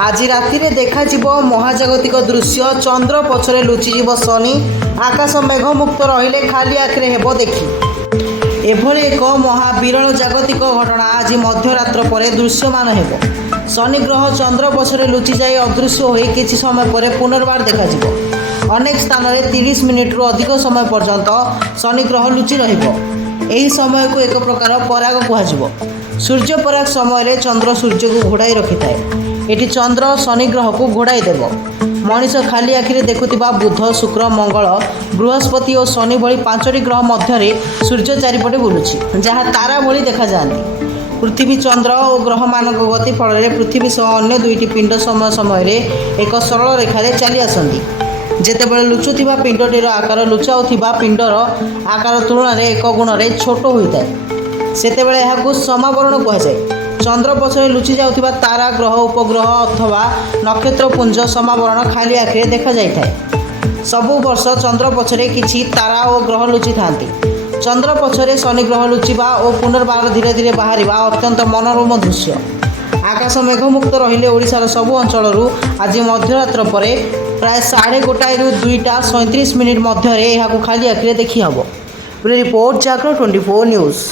आज राति देखाଯିब महाजागतिक दृश्य चंद्र पछरे लुचिजिब शनि आकाश मेघमुक्त रहिले खाली आखिरे हेब देखि एभली एक महाविरल जागतिक घटना आज मध्यरात्र पर दृश्यमान हेब। शनि ग्रह चंद्र पछरे लुचि जाए अदृश्य हो किछि समय पर पुनर्बार देखाजिब। अनेक स्थान में 30 मिनिट रु अधिक समय पर्यंत शनि ग्रह लुचि रहिबो। एही समय को एक प्रकार पराग कहुजिबो। सूर्य पराग समय चंद्र सूर्य को घोड़ाई रखि थाए। एटी चंद्र शनि ग्रह को घोड़ाई देव। मनीष खाली आखिरे देखुथिबा बुध शुक्र मंगल बृहस्पति और शनि भली 5टी ग्रह मध्य सूर्य चारिपटे बुलुछि जहाँ तारा भली देखा जाती। पृथ्वी चंद्र और ग्रह मान गति फल पृथ्वी सह अन्य दुईटी पिंड समय समय एक सरल रेखार चली आसती। जेतेबेले लुचुथिबा पिंडटीर आकार लुचाउथिबा पिंडर आकार तुलन में एक गुण में छोट होता है सेतेबेले एहाकु समावरण कहुए। चंद्र पछरे लुचि जाउथिबा तारा ग्रह उपग्रह अथवा नक्षत्रपुंज समावरण खाली आखिरे देखा जाए। सबु वर्ष चंद्र पछरे किछि तारा और ग्रह लुचि थांती। चंद्र पछरे शनि ग्रह लुचिबा और पुनर्बार धीरे धीरे बाहरिबा अत्यंत मनोरम दृश्य। आकाश मेघमुक्त रहिले ओडिशार सबु अंचलरू आज मध्यरात्र पर प्राय 1:30 रु 2:37 मध्य खाली आखिरे देखि हबो। रिपोर्ट जागरण 24 न्यूज।